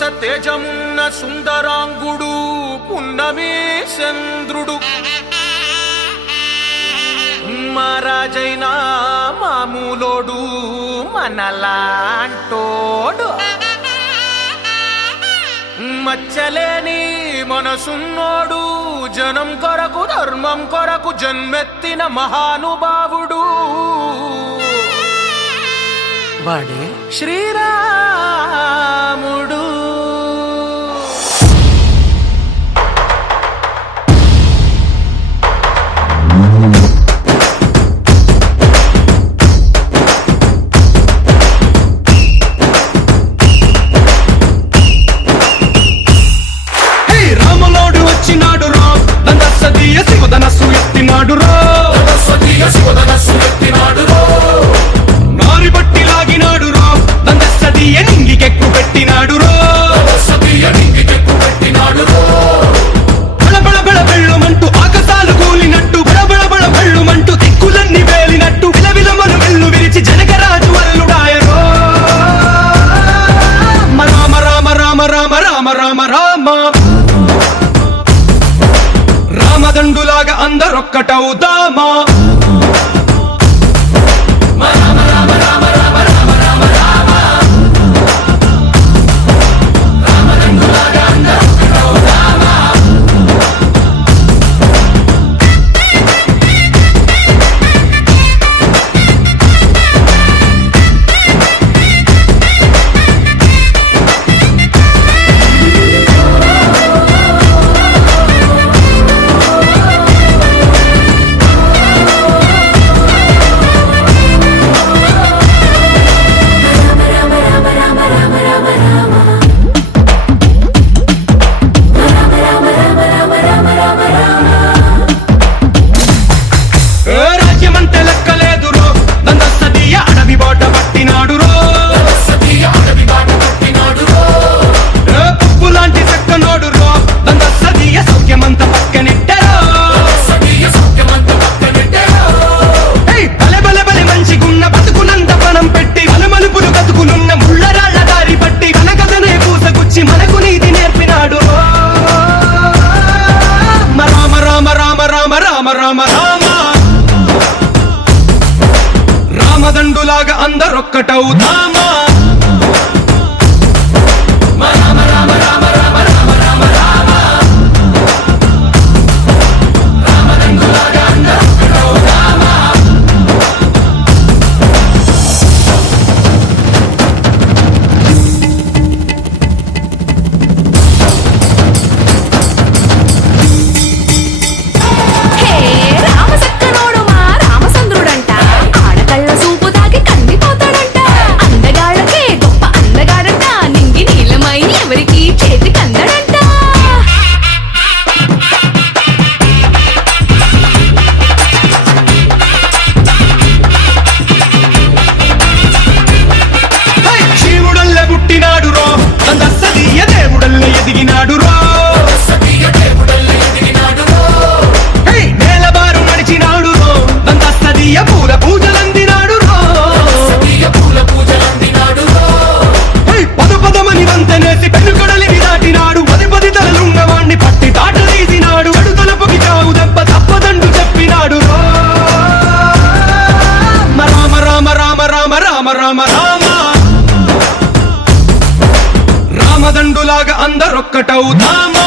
సహస్ర తేజమున్న సుందరాంగుడు పున్నమి చంద్రుడు మహారాజైనా మామూలోడు మనలాంటోడు మచ్చలేని మనసున్నోడు జనం కొరకు ధర్మం కొరకు జన్మెత్తిన మహానుభావుడు వాడే శ్రీరాముడు. రాములోడు వచ్చినాడు రా దండసదీయ శివధనస్సు ఎత్తినాడు రా నారి బట్టి లాగినాడు రా దండసదీయ నింగికెక్కు పెట్టినాడు రా బళబళ బళ బెళ్ళుమంటూ ఆకాశాలు కూలినట్టు బళబళ బళ బెళ్ళుమంటూ దిక్కులన్నీ వేలినట్టు విలవిలమను వెల్లు విరిచి జనకరాజు అల్లుడాయరో రామ రామ రామ రామ రామ రామ రామ రామదండులాగా అందరొక్కటవుదామా రామదండులాగా అందరొక్కటవుదామా రామదండులాగా అందరొక్కటవుదామా